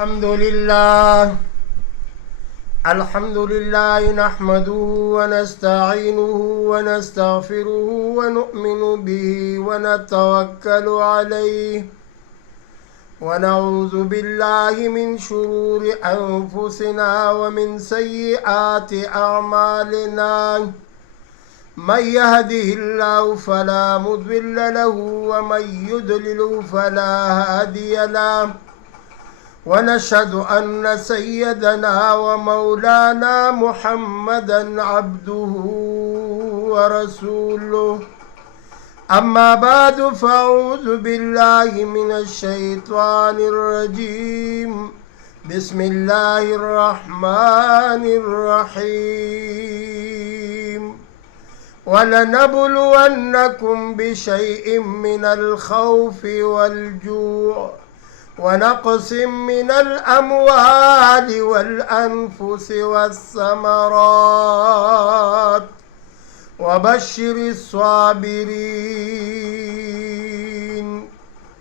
الحمد لله نحمده ونستعينه ونستغفره ونؤمن به ونتوكل عليه ونعوذ بالله من شرور أنفسنا ومن سيئات أعمالنا من يهده الله فلا مضل له ومن يضلل فلا هادي له ونشهد أن سيدنا ومولانا محمدا عبده ورسوله أما بعد فأعوذ بالله من الشيطان الرجيم بسم الله الرحمن الرحيم ولنبلونكم بشيء من الخوف والجوع ونقص من الأموال والأنفس والثمرات وبشر الصابرين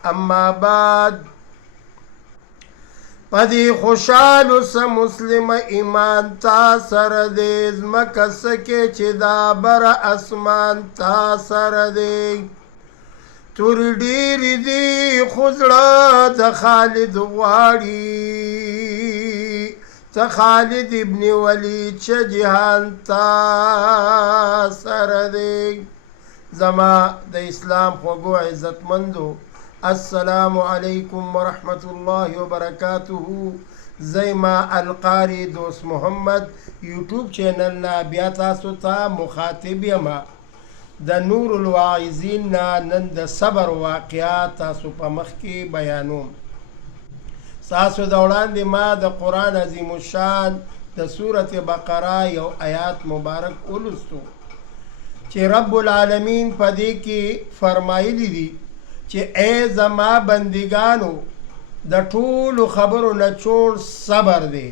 أما بعد پدی خوشحالو سا مسلم ایمان تا سر دے زمکا سکے چی دا بر اسمان تا سر دے تور ډیر دی خزړه د خالد غواړي ته خالد ابن ولید چې جهان تا سره دی زما د اسلام خوږو عزتمندو السلام علیکم ورحمت الله وبرکاته زیما القاری دوست محمد یوټیوب چینل نا بیا تاسو ته مخاطب یم د نور الواعظین نن د صبر واقعات تاسو په مخ کې بیانوم تاسو د وړاندې ما د قرآن عظیم الشان د سورة بقره یو آیات مبارک ولوستو چې رب العالمین په دې کې فرمایلی دي چې ای زما بندگانو د ټولو خبرو نچوړ صبر دی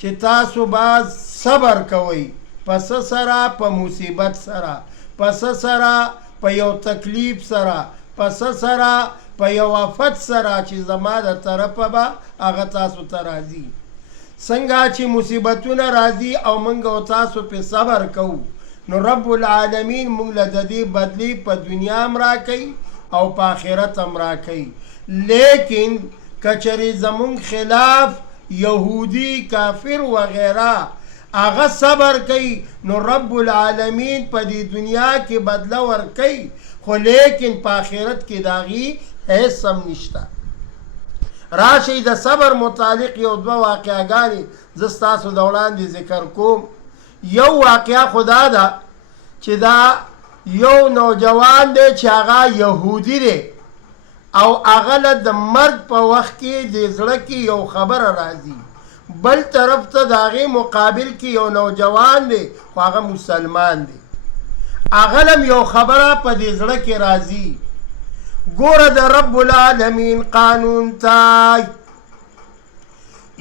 چې تاسو باز صبر کوئ پس سره په مصیبت سره پس سره په یو تکلیف سره پس سره په یو آفت سره چې زما د طرفه به هغه تاسو ته راځي څنګه چې مصیبتونه راځي او موږ او تاسو پې صبر کوو نو رب العالمین موږ له د دې بدلی په دنیا هم راکوي او په آخرت هم راکوي لیکن که چېرې زموږ خلاف یهودي کافر وغیره آغا صبر کئی نو رب العالمین پا دی دنیا کی بدلا ور کئی خو لیکن پا آخرت کی داغی حیث سم نشتا راشی دا صبر متعلق یو دو واقعگانی زستاسو دولان دی ذکر کوم یو واقع خدا دا چی دا یو نوجوان دی چی آغا یهودی دی او آغا لد مرد پا وقت کی دی زڑکی یو خبر رازی بل طرف ته داغه مقابل کې یو نوجوان دی خو هغه مسلمان دی هغه لم یو خبره په دې زړه کې راځي ګوره د رب العالمین قانون تای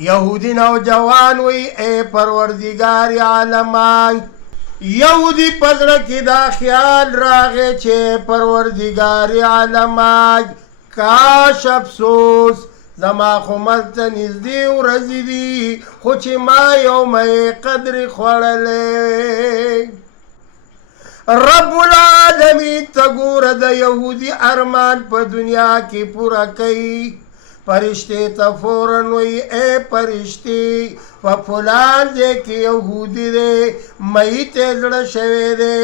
یهودی نوجوان وی ای پروردگار عالمای یهودی په زړه کې دا خیال راغی چې پروردگار عالمای کاش افسوس زما خو مرګ ته نږدې ورځې دي خو چې ما یو مې قدر خوړلی رب العالمین ته ګوره د یهودي ارمان په دنیا کې پوره کوي فرشتې ته فوراً وی ای فرشتې په فلان ځای کې یهودي دی میت یې زړه شوی دی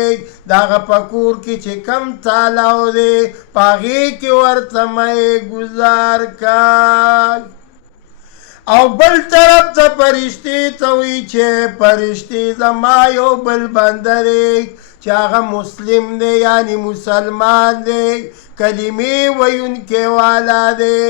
د هغه په کور کې چې کم تالاو دی په هغې کې ورته مې ګزار کړ او بل طرف ته فرشتې ته وی چې فرشتې زما یو بل بنده دی چې هغه مسلم دی یعنی مسلمان دی کلمې ویونکی والا دی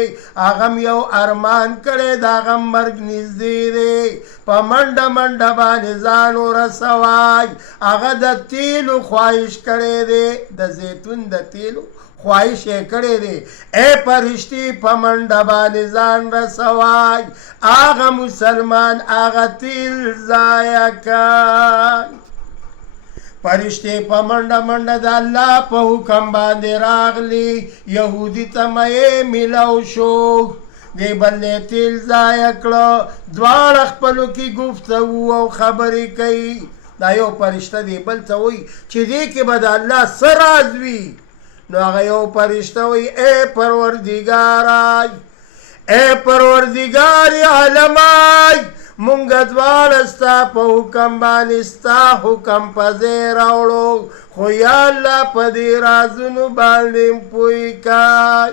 هغه یو ارمان کړی د هغه مرګ نږدې دی په منډه منډه باندې ځان ورسوای هغه د تیلو خواهش کړی دی د زیتون د تیلو خواهش یې کړی دی ای فرشتې په منډه باندې ځان رسوای هغه مسلمان هغه تیل ضایع کړ فرشتے پا منڈا منڈا دا اللہ پا حکم باندے راغلی یہودی تا مئے ملاو شو دی بل نه تیل ضایع کړه دواړه خپلو کې گفتگو او خبرې کوي دا یو فرشته دی بل ته وایي چې دې کې به د الله څه راز وي نو هغه یو فرشته وایي ای پروردګاره ای پروردګار عالمای مونږ دواړه ستا په حکم باندې ستا حکم په ځای راوړو خو یا الله په دې رازونو باندې پوی کای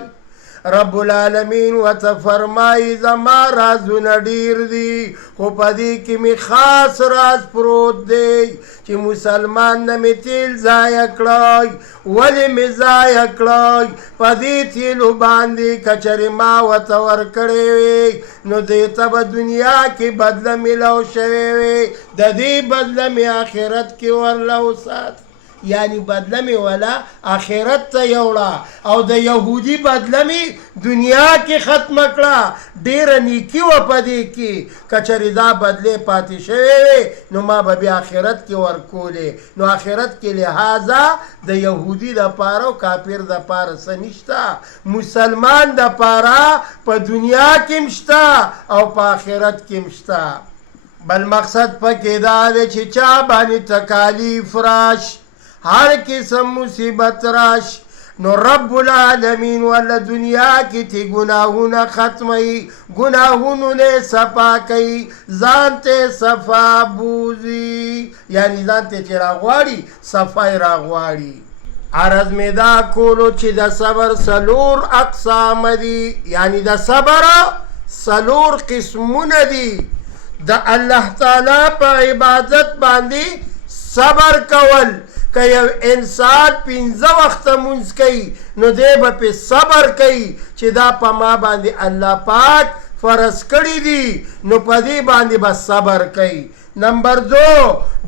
رب العالمین ورته فرمایي زما رازونه ډیر دي خو په دې کې مې خاص راز پروت دی چې مسلمان نه مې تیل ضایع کړی ولې مې ضایع کړی په دې تیلو باندې که چېرې ما ورته ورکړی وی نو دې ته به دنیا کې بدله میلاو شوی وی د دې بدله مې آخرت کې ورله وسات یعنی بدله می ولا آخرت ته یوړه او د یهودی بدله می دنیا کې ختم کړه ډیره نیکی و پدې کې کچری دا بدله پاتې شوی نو ما به بیا آخرت کې ورکولې نو آخرت کې لہذا د یهودی د پاره او کافر د پاره سنشتا مسلمان د پاره په دنیا کې مشتا او په آخرت کې مشتا بل مقصد پکې دا دی چې چا باندې تکالیف راش ہر قسم مصیبت راش نو رب العالمین والا دنیا کی تی گناہونا ختمی گناہونو نے صفا کئی زانتے صفا بوزی یعنی زانتے چی راغواری صفای راغواری عرض میں دا کولو چی دا صبر سلور اقسام دی یعنی دا صبر سلور قسمون دی دا اللہ تعالی پا عبادت باندی صبر کول که یو انسان 15 وخت مونځ کوي نو دی به پې صبر کوي چې دا په ما باندې الله پاک فرض کړي دي نو په دې باندې به صبر کوي نمبر 2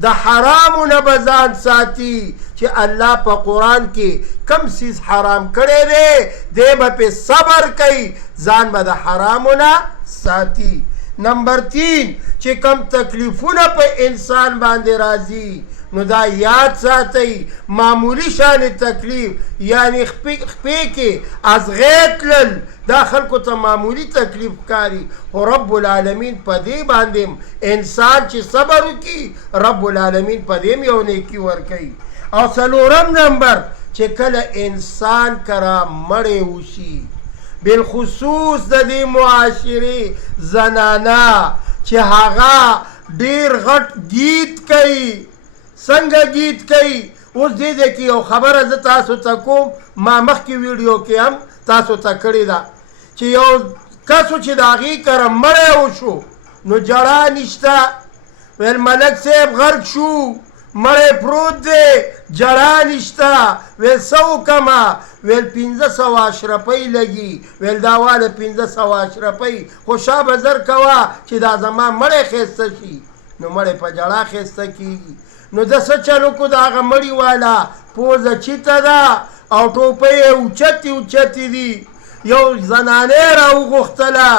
د حرامو نه به ځان ساتي چې الله په قرآن کې کم سیز حرام کړی دی دی به پې صبر کوي ځان به د حرامو نه ساتي نمبر 3 چې کم تکلیفونه په انسان باندې راځي نو دا یاد ساتي معمولی شان تکلیف یعنی خپې کې از غیت لل دا خلکو ته معمولی تکلیف کاری خو رب العالمین په دې باندې انسان چې صبر وکړي رب العالمین په دې یو نیکي ورکوي او څلورم نمبر چې کله انسان کرا مړی وشي بالخصوص د دې معاشرې زنانه چې هغه ډیر غټ گیت کوي څنګه گیت کوي اوس دې کې یو خبره زه تاسو ته کوم ما مخکې ویډیو کې هم تاسو ته کړې ده چې یو کسو چې د هغې کره مړی وشو نو جړا نشته ویل ملک صاحب غرق شو مړی پروت دی جړا نشته ویل څه وکړمه ویل 1500 اشرفۍ لګي ویل دا واله 1500 اشرفۍ خو شا به زر کوه چې دا زما مړی ښایسته شي نو مړی په جړا ښایسته کېږي نو د څه چلو کو د هغه مړي والا پوزه چیته ده او ټوپۍ یې اوچتې اوچتې دي یو زنانې راوغوښتله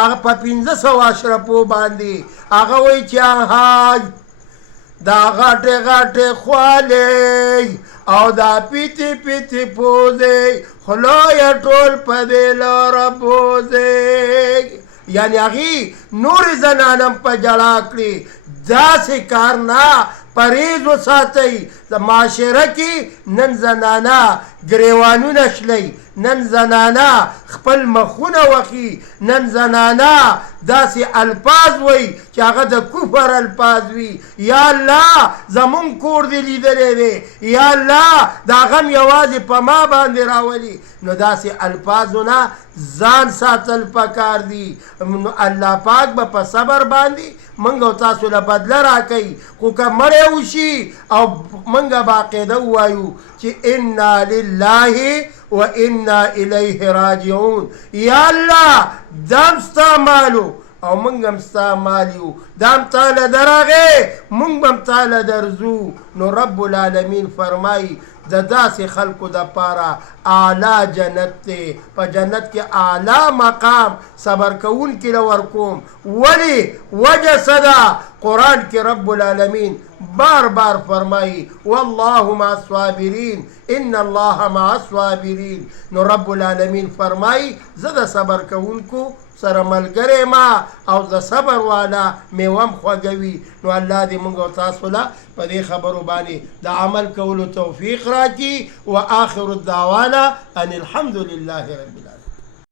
هغه په 1500 اشرفو باندې هغه وایي چې هاي دا غټې غټې خوالې او دا پیتې پیتې پوزې خوله یې ټول په دې لاره بوزې یعنی هغې نورې زنانم په جړا کړي داسې کار نه پریز وساتئ د معاشره کې نن زنانه ګریوانونه شلی نن زنانه خپل مخونه وخي نن زنانه داسې الفاظ وی چې هغه د کفر الفاظ وي یا الله زمون کور دې لیدلی دی یا الله دا غم یوازې په ما باندې راولي نو داسې الفاظونه ځان ساتل پکار دي نو الله پاک به په صبر باندې منګ او تاسو له بدله راکوي خو که مړی وشي او منګ باقاعده ووایو چې انا لله و انا الیه راجعون یا الله دم ستا مالو او منګ هم ستا مال یو دام تاله درغې منګ هم تاله درځو نو رب العالمین فرمایي د داسې خلکو دپاره اعلی جنت دی په جنت کې اعلی مقام صبر کوونکي له ورکوم ولې وجه څه ده قرآن کې رب العالمین بار بار فرمایي والله مع الصابرین ان الله مع الصابرین نو رب العالمین فرمایي زه د صبر کوونکو سره ملګری ما او د صبر والا میوه م خوږوي. نو الله دې موږ او تاسو له په دې خبرو باندې د عمل کولو توفیق راکړي. و آخر الدعوانا ان الحمد لله رب العالمین.